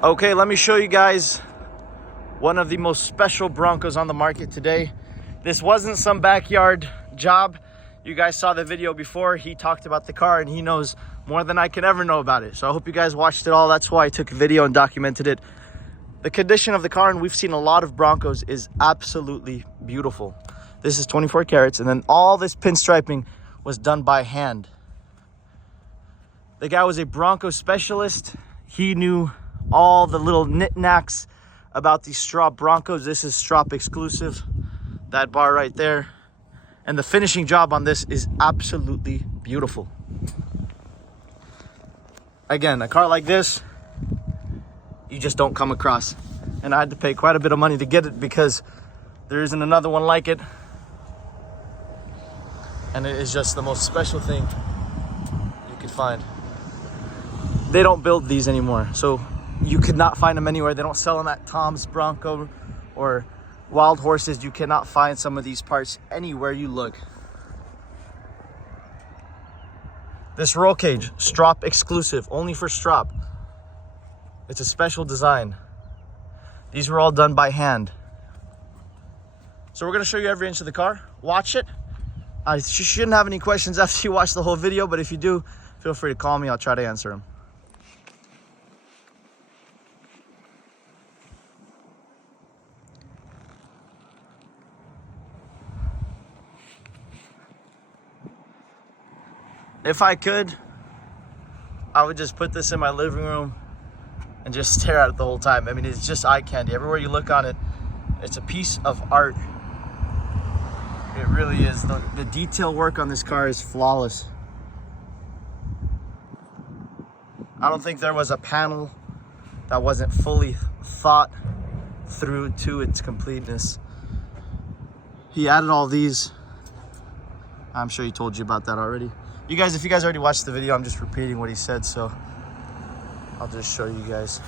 Okay, let me show you guys one of the most special Broncos on the market today. This wasn't some backyard job. You guys saw the video before. He talked about the car and he knows more than I could ever know about it. So I hope you guys watched it all. That's why I took a video and documented it. The condition of the car, and we've seen a lot of Broncos, is absolutely beautiful. This is 24 carats, and then all this pinstriping was done by hand. The guy was a Bronco specialist. He knew all the little knickknacks about these Stroppe Broncos. This is Stroppe exclusive, that bar right there. And the finishing job on this is absolutely beautiful. Again, a car like this, you just don't come across. And I had to pay quite a bit of money to get it because there isn't another one like it. And it is just the most special thing you could find. They don't build these anymore, so you could not find them anywhere. They don't sell them at Tom's Bronco or Wild Horses. You cannot find some of these parts anywhere you look. This roll cage, Stroppe exclusive, only for Stroppe. It's a special design. These were all done by hand. So we're gonna show you every inch of the car. Watch it. You shouldn't have any questions after you watch the whole video, but if you do, feel free to call me. I'll try to answer them. If I could, I would just put this in my living room and just stare at it the whole time. I mean, it's just eye candy. Everywhere you look on it, it's a piece of art. It really is. The detail work on this car is flawless. I don't think there was a panel that wasn't fully thought through to its completeness. He added all these. I'm sure he told you about that already. You guys, if you guys already watched the video, I'm just repeating what he said, so I'll just show you guys.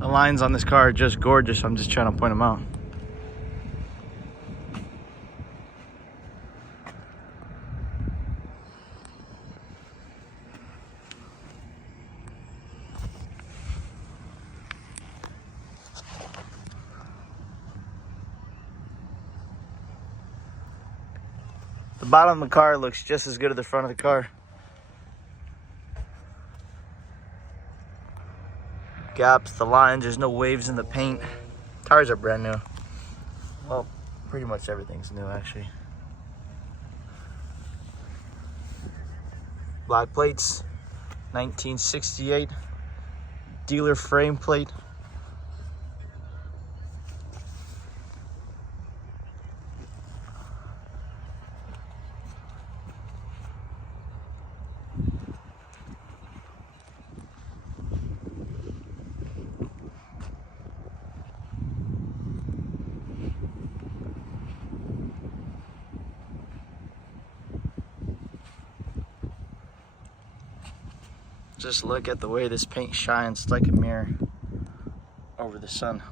The lines on this car are just gorgeous. I'm just trying to point them out. The bottom of the car looks just as good as the front of the car. Gaps, the lines, there's no waves in the paint. Tires are brand new. Well, pretty much everything's new actually. Black plates, 1968. Dealer frame plate. Just look at the way this paint shines like a mirror over the sun.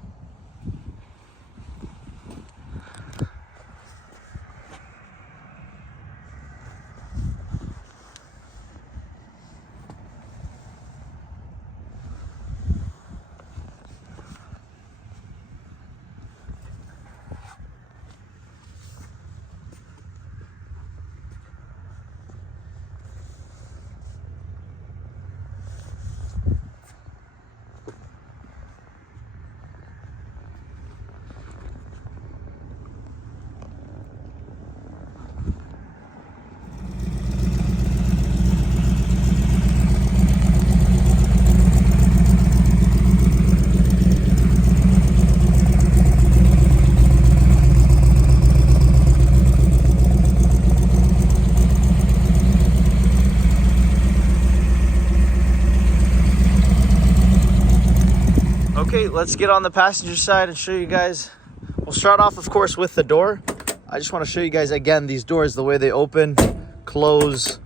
Okay, let's get on the passenger side and show you guys. We'll start off, of course, with the door. I just want to show you guys again these doors, the way they open, close,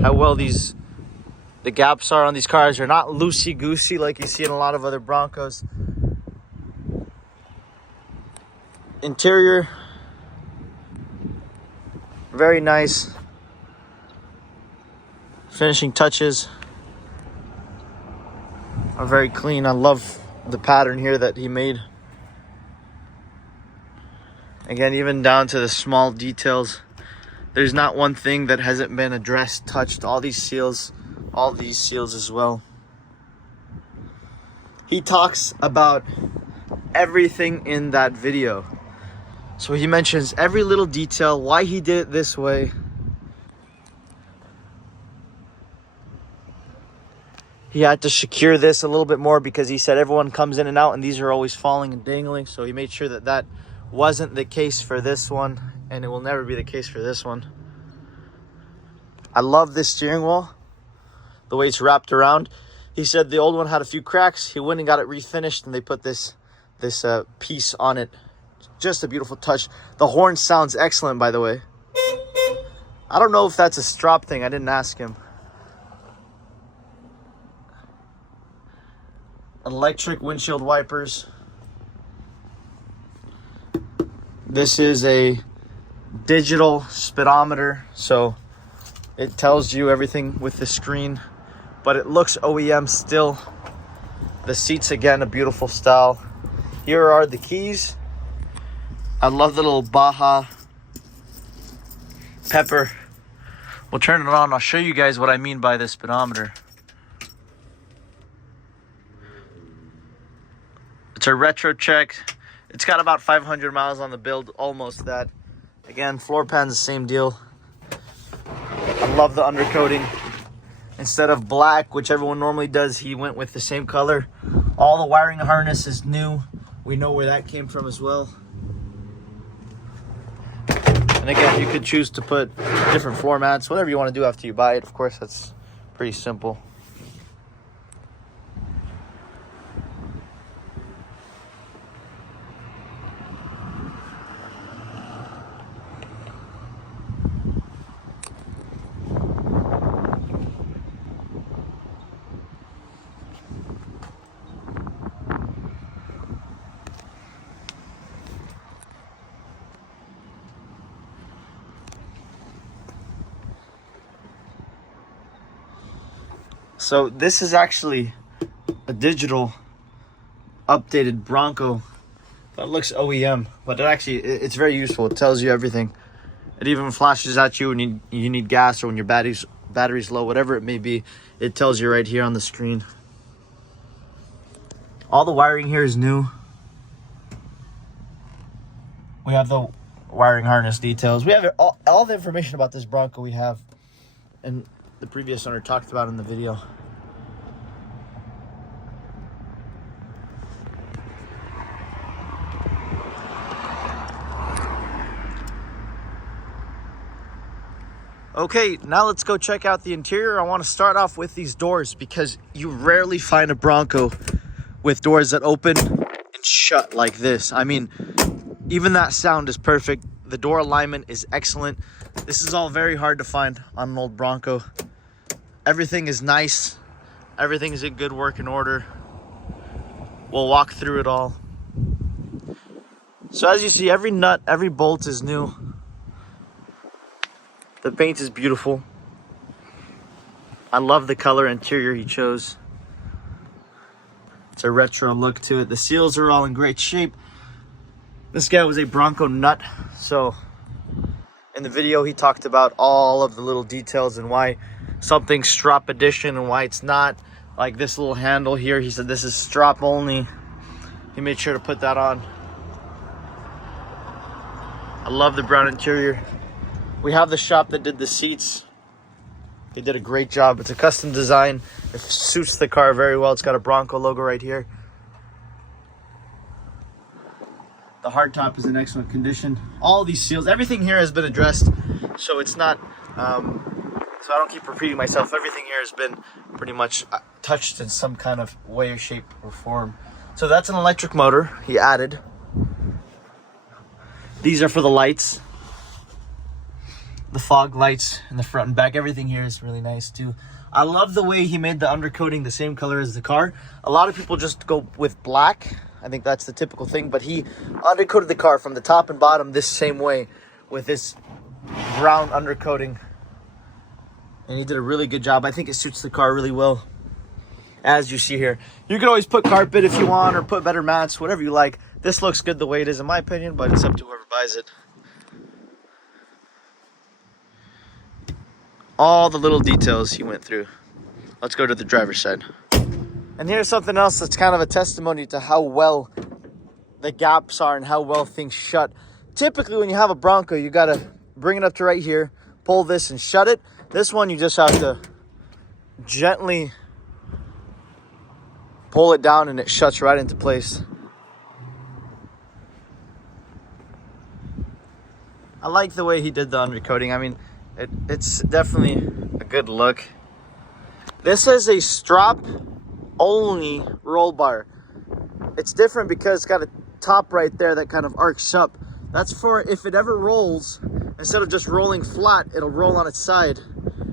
how well the gaps are on these cars. They're not loosey-goosey like you see in a lot of other Broncos. Interior, very nice. Finishing touches are very clean. I love the pattern here that he made. Again, even down to the small details. There's not one thing that hasn't been addressed, touched. All these seals as well. He talks about everything in that video. So he mentions every little detail, why he did it this way. He had to secure this a little bit more because he said everyone comes in and out and these are always falling and dangling. So he made sure that that wasn't the case for this one, and it will never be the case for this one. I love this steering wheel, the way it's wrapped around. He said the old one had a few cracks. He went and got it refinished and they put this piece on it. Just a beautiful touch. The horn sounds excellent, by the way. I don't know if that's a Stroppe thing. I didn't ask him. Electric windshield wipers. This is a digital speedometer, so it tells you everything with the screen, but it looks OEM still. The seats, again, a beautiful style. Here are the keys. I love the little Baja pepper. We'll turn it on. I'll show you guys what I mean by the speedometer. It's a retro check. It's got about 500 miles on the build, almost that. Again, floor pan's the same deal. I love the undercoating. Instead of black, which everyone normally does, he went with the same color. All the wiring harness is new. We know where that came from as well. And again, you could choose to put different floor mats, whatever you want to do after you buy it. Of course, that's pretty simple. So this is actually a digital updated Bronco that looks OEM, but it's very useful. It tells you everything. It even flashes at you when you need gas or when your battery's low, whatever it may be. It tells you right here on the screen. All the wiring here is new. We have the wiring harness details. We have all the information about this Bronco we have. And the previous owner talked about in the video. Okay, now let's go check out the interior. I want to start off with these doors because you rarely find a Bronco with doors that open and shut like this. I mean, even that sound is perfect. The door alignment is excellent. This is all very hard to find on an old Bronco. Everything is nice. Everything is in good working order. We'll walk through it all. So as you see, every nut, every bolt is new. The paint is beautiful. I love the color interior he chose. It's a retro look to it. The seals are all in great shape. This guy was a Bronco nut, so in the video he talked about all of the little details and why something's Stroppe edition and why it's not. Like this little handle here, he said this is Stroppe only. He made sure to put that on. I love the brown interior. We have the shop that did the seats. They did a great job. It's a custom design. It suits the car very well. It's got a Bronco logo right here. The hardtop is in excellent condition. All these seals, everything here has been addressed. So it's not, so I don't keep repeating myself. Everything here has been pretty much touched in some kind of way or shape or form. So that's an electric motor he added. These are for the lights. The fog lights in the front and back. Everything here is really nice too. I love the way he made the undercoating the same color as the car. A lot of people just go with black. I think that's the typical thing, but he undercoated the car from the top and bottom this same way with this brown undercoating. And he did a really good job. I think it suits the car really well. As you see here, you can always put carpet if you want or put better mats, whatever you like. This looks good the way it is in my opinion, but it's up to whoever buys it. All the little details he went through. Let's go to the driver's side. And here's something else that's kind of a testimony to how well the gaps are and how well things shut. Typically when you have a Bronco, you gotta bring it up to right here, pull this and shut it. This one you just have to gently pull it down and it shuts right into place. I like the way he did the undercoating. I mean, it's definitely a good look. This is a Stroppe only roll bar. It's different because it's got a top right there that kind of arcs up. That's for if it ever rolls, instead of just rolling flat, it'll roll on its side.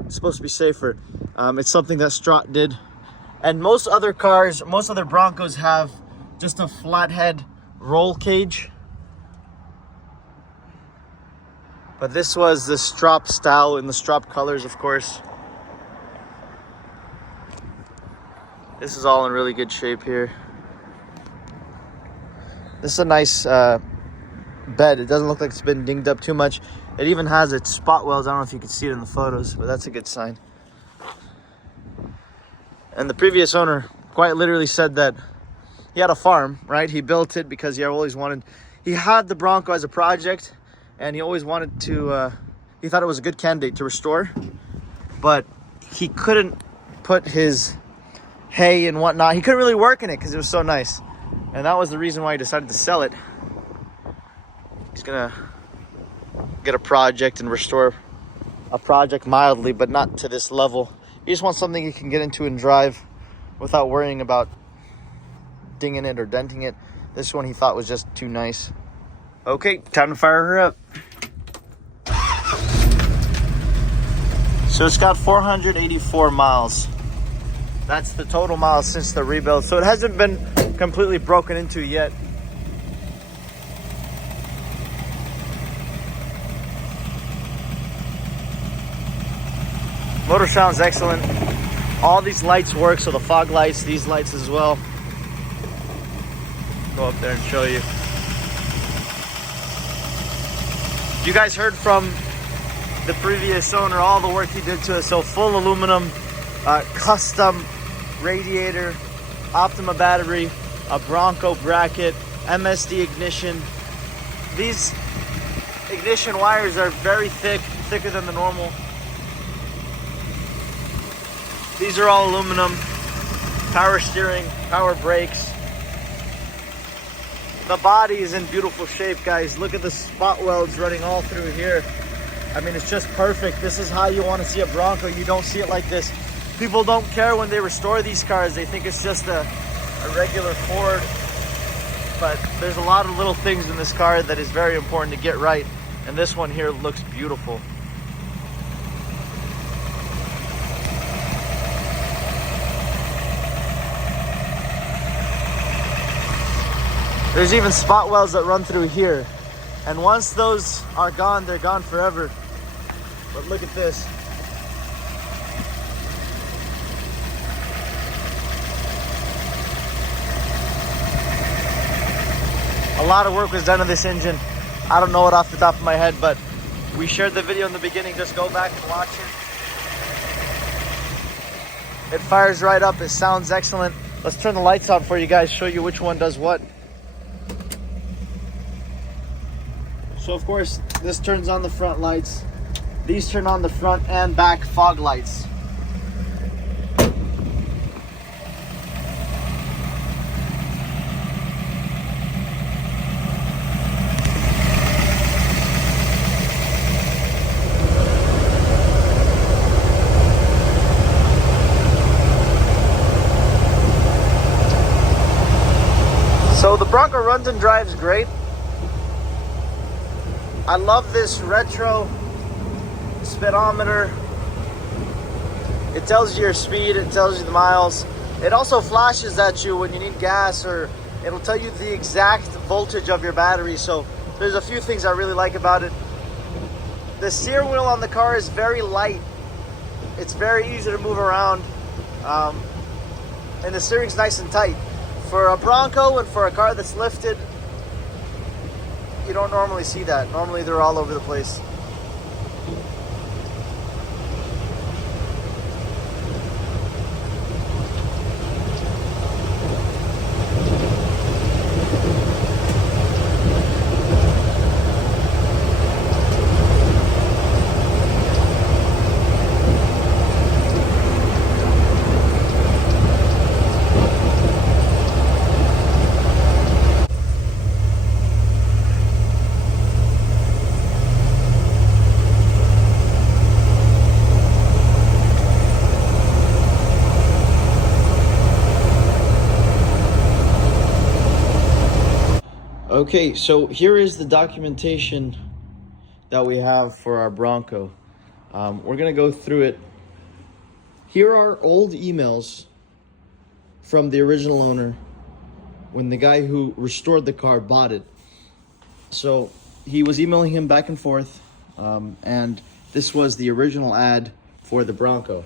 It's supposed to be safer. It's something that Stroppe did. And most other cars, most other Broncos have just a flathead roll cage. But this was the Stroppe style in the Stroppe colors, of course. This is all in really good shape here. This is a nice bed. It doesn't look like it's been dinged up too much. It even has its spot welds. I don't know if you can see it in the photos, but that's a good sign. And the previous owner quite literally said that he had a farm, right? He built it because he always wanted, he had the Bronco as a project. And he always wanted to, he thought it was a good candidate to restore, but he couldn't put his hay and whatnot. He couldn't really work in it because it was so nice. And that was the reason why he decided to sell it. He's gonna get a project and restore a project mildly, but not to this level. He just wants something he can get into and drive without worrying about dinging it or denting it. This one he thought was just too nice. Okay, time to fire her up. So it's got 484 miles. That's the total miles since the rebuild. So it hasn't been completely broken into yet. Motor sounds excellent. All these lights work, so the fog lights, these lights as well. Go up there and show you. You guys heard from the previous owner all the work he did to it. So full aluminum, custom radiator, Optima battery, a Bronco bracket, MSD ignition. These ignition wires are very thick, thicker than the normal. These are all aluminum. Power steering, power brakes. The body is in beautiful shape, guys. Look at the spot welds running all through here. I mean, it's just perfect. This is how you want to see a Bronco. You don't see it like this. People don't care when they restore these cars. They think it's just a regular Ford. But there's a lot of little things in this car that is very important to get right. And this one here looks beautiful. There's even spot welds that run through here. And once those are gone, they're gone forever. But look at this. A lot of work was done on this engine. I don't know it off the top of my head, but we shared the video in the beginning. Just go back and watch it. It fires right up. It sounds excellent. Let's turn the lights on for you guys, show you which one does what. So of course, this turns on the front lights. These turn on the front and back fog lights. So the Bronco runs and drives great. I love this retro speedometer. It tells you your speed, it tells you the miles. It also flashes at you when you need gas, or it'll tell you the exact voltage of your battery. So there's a few things I really like about it. The steering wheel on the car is very light. It's very easy to move around. And the steering's nice and tight. For a Bronco and for a car that's lifted, you don't normally see that. Normally they're all over the place. Okay, so here is the documentation that we have for our Bronco. We're gonna go through it. Here are old emails from the original owner when the guy who restored the car bought it. So he was emailing him back and forth, and this was the original ad for the Bronco.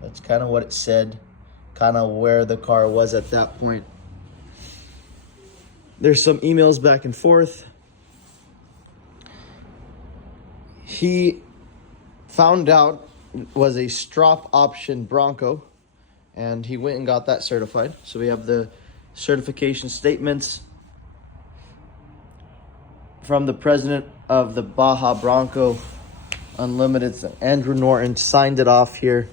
That's kind of what it said, kind of where the car was at that point. There's some emails back and forth. He found out it was a Stroppe option Bronco, and he went and got that certified. So we have the certification statements from the president of the Baja Bronco Unlimited, Andrew Norton, signed it off here.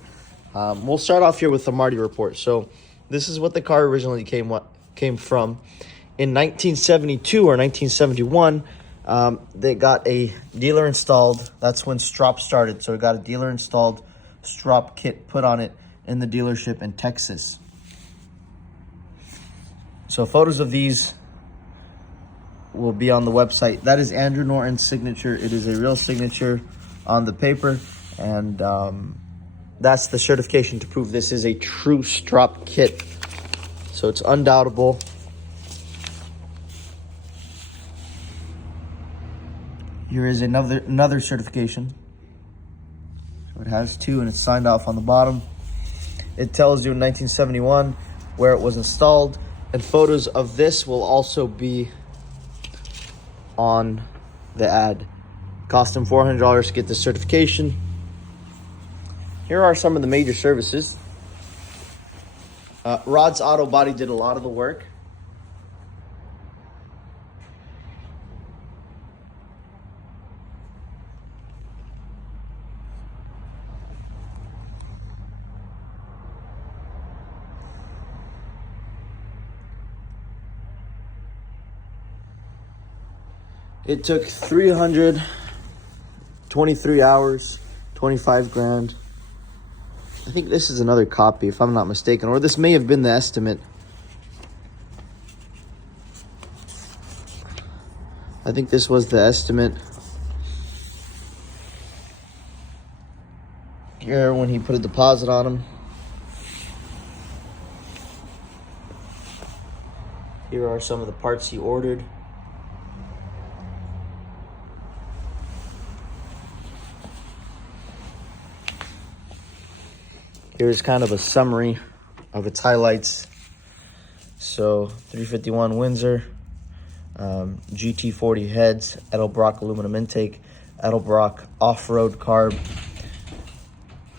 We'll start off here with the Marty report. So this is what the car originally came from. In 1972 or 1971, they got a dealer installed. That's when Stroppe started. So we got a dealer installed Stroppe kit put on it in the dealership in Texas. So photos of these will be on the website. That is Andrew Norton's signature. It is a real signature on the paper. And that's the certification to prove this is a true Stroppe kit. So it's undoubtable. Here is another certification. So it has two and it's signed off on the bottom. It tells you in 1971 where it was installed, and photos of this will also be on the ad. Cost them $400 to get the certification. Here are some of the major services. Rod's Auto Body did a lot of the work. It took 323 hours, 25 grand. I think this is another copy, if I'm not mistaken, or this may have been the estimate. I think this was the estimate. Here, when he put a deposit on them. Here are some of the parts he ordered. Here's kind of a summary of its highlights. So 351 Windsor, GT40 heads, Edelbrock aluminum intake, Edelbrock off-road carb,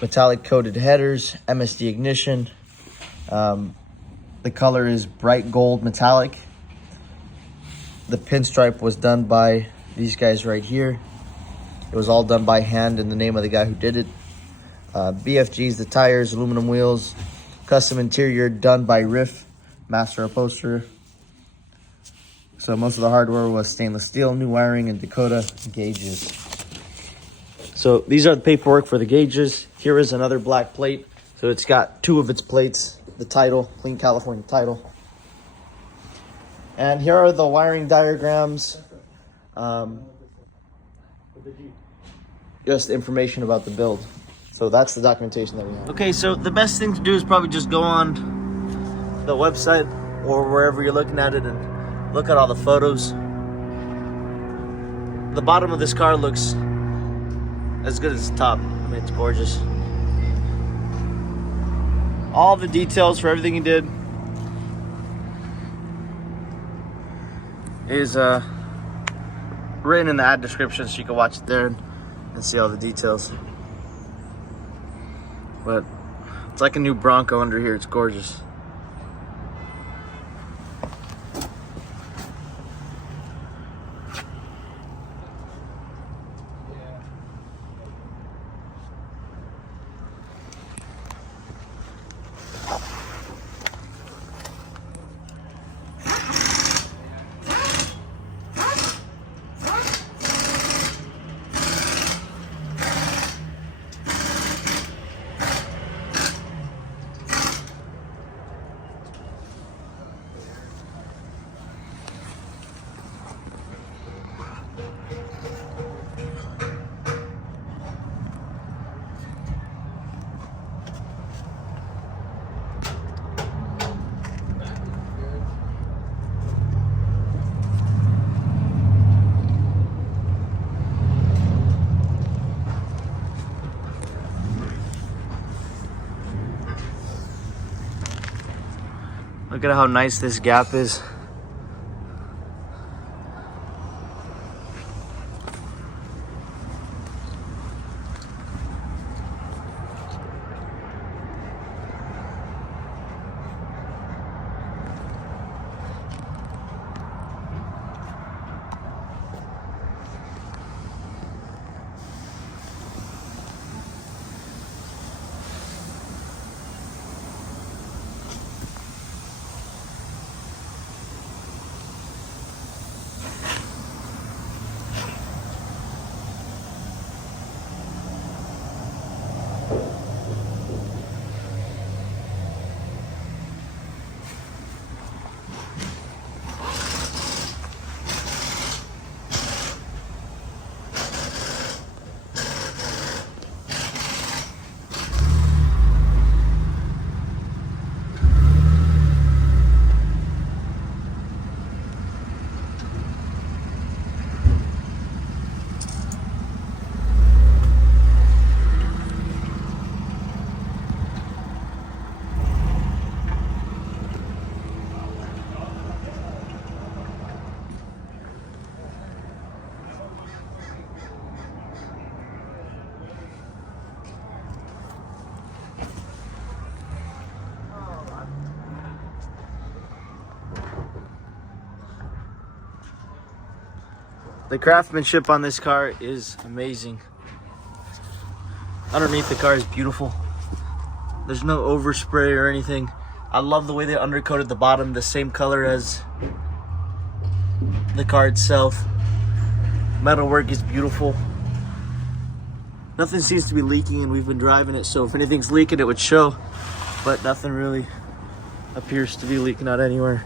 metallic coated headers, MSD ignition. The color is bright gold metallic. The pinstripe was done by these guys right here. It was all done by hand in the name of the guy who did it. BFGs, the tires, aluminum wheels, custom interior done by Riff, master upholsterer. So most of the hardware was stainless steel, new wiring, and Dakota gauges. So these are the paperwork for the gauges. Here is another black plate. So it's got two of its plates, the title, clean California title. And here are the wiring diagrams. Just information about the build. So that's the documentation that we have. Okay, so the best thing to do is probably just go on the website or wherever you're looking at it and look at all the photos. The bottom of this car looks as good as the top. I mean, it's gorgeous. All the details for everything he did is written in the ad description, so you can watch it there and see all the details. But it's like a new Bronco under here. It's gorgeous. Look at how nice this gap is. The craftsmanship on this car is amazing. Underneath the car is beautiful. There's no overspray or anything. I love the way they undercoated the bottom the same color as the car itself. Metalwork is beautiful. Nothing seems to be leaking, and we've been driving it, so if anything's leaking, it would show. But nothing really appears to be leaking out anywhere.